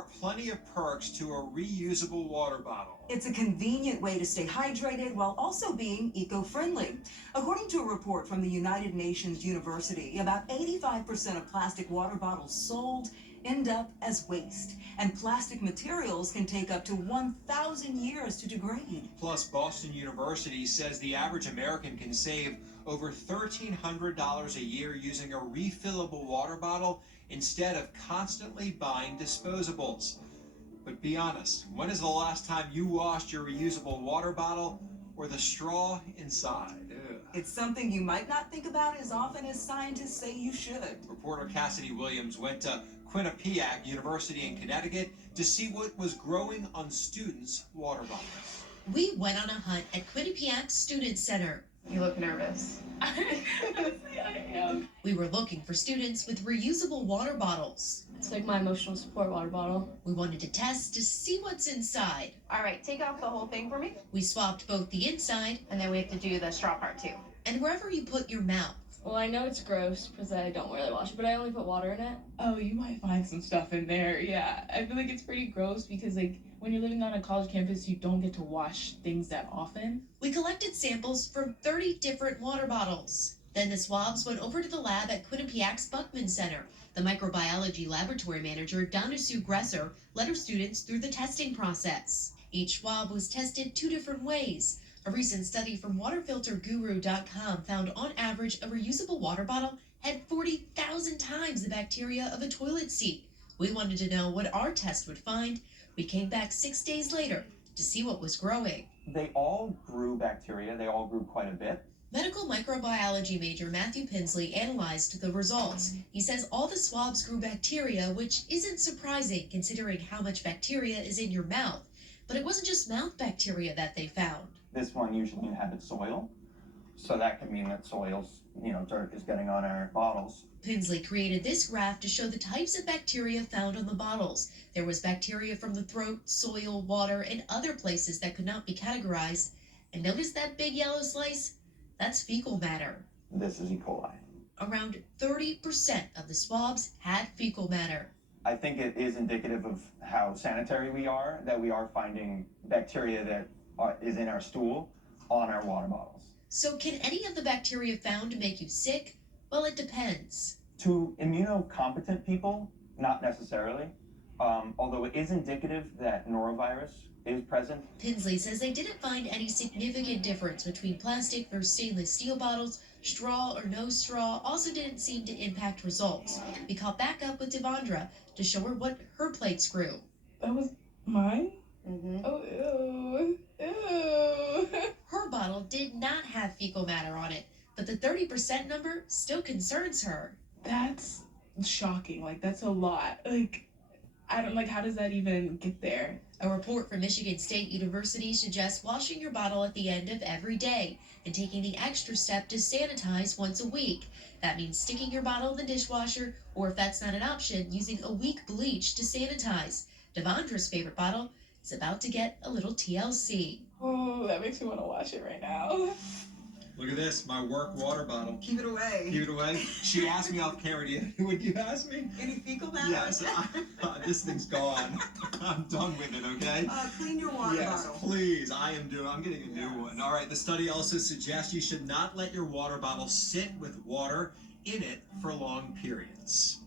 are plenty of perks to a reusable water bottle. It's a convenient way to stay hydrated while also being eco-friendly. According to a report from the United Nations University, about 85% of plastic water bottles sold end up as waste, and plastic materials can take up to 1,000 years to degrade. Plus, Boston University says the average American can save over $1,300 a year using a refillable water bottle instead of constantly buying disposables. But be honest, when is the last time you washed your reusable water bottle or the straw inside? Ugh. It's something you might not think about as often as scientists say you should. Reporter Cassidy Williams went to Quinnipiac University in Connecticut to see what was growing on students' water bottles. We went on a hunt at Quinnipiac Student Center. You look nervous. Honestly, I am. We were looking for students with reusable water bottles. It's like my emotional support water bottle. We wanted to test to see what's inside. All right, take off the whole thing for me. We swapped both the inside And then we have to do the straw part too. and wherever you put your mouth. Well, I know it's gross because I don't really wash it, but I only put water in it. Oh, you might find some stuff in there. Yeah, I feel like it's pretty gross because, like, when you're living on a college campus, you don't get to wash things that often. We collected samples from 30 different water bottles. Then the swabs went over to the lab at Quinnipiac's Buckman Center. The microbiology laboratory manager, Donna Sue Gresser, led her students through the testing process. Each swab was tested 2 different ways. A recent study from waterfilterguru.com found on average a reusable water bottle had 40,000 times the bacteria of a toilet seat. We wanted to know what our test would find. We came back 6 days later to see what was growing. They all grew bacteria. They all grew quite a bit. Medical microbiology major Matthew Pinsley analyzed the results. He says all the swabs grew bacteria, which isn't surprising considering how much bacteria is in your mouth. But it wasn't just mouth bacteria that they found. This one usually inhabits soil, so that could mean that soil's, dirt is getting on our bottles. Pinsley created this graph to show the types of bacteria found on the bottles. There was bacteria from the throat, soil, water, and other places that could not be categorized. And notice that big yellow slice? That's fecal matter. This is E. coli. Around 30% of the swabs had fecal matter. I think it is indicative of how sanitary we are, that we are finding bacteria that is in our stool on our water bottles. So can any of the bacteria found make you sick? Well, it depends. To immunocompetent people, not necessarily, although it is indicative that norovirus is present. Pinsley says they didn't find any significant difference between plastic versus stainless steel bottles. Straw or no straw also didn't seem to impact results. We caught back up with Devondra to show her what her plates grew. That was mine? Mm-hmm. Oh, ew. Ew. Her bottle did not have fecal matter on it, but the 30% number still concerns her. That's shocking. Like, that's a lot. How does that even get there? A report from Michigan State University suggests washing your bottle at the end of every day and taking the extra step to sanitize once a week. That means sticking your bottle in the dishwasher, or if that's not an option, using a weak bleach to sanitize. Devondra's favorite bottle is about to get a little TLC. Oh, that makes me want to wash it right now. Look at this, my work water bottle. Keep it away. Keep it away. She asked me off camera, would you ask me? Any fecal matter? Yes, this thing's gone. I'm done with it, okay? Clean your water Yes, bottle. please. I'm getting a new one. All right, the study also suggests you should not let your water bottle sit with water in it for long periods.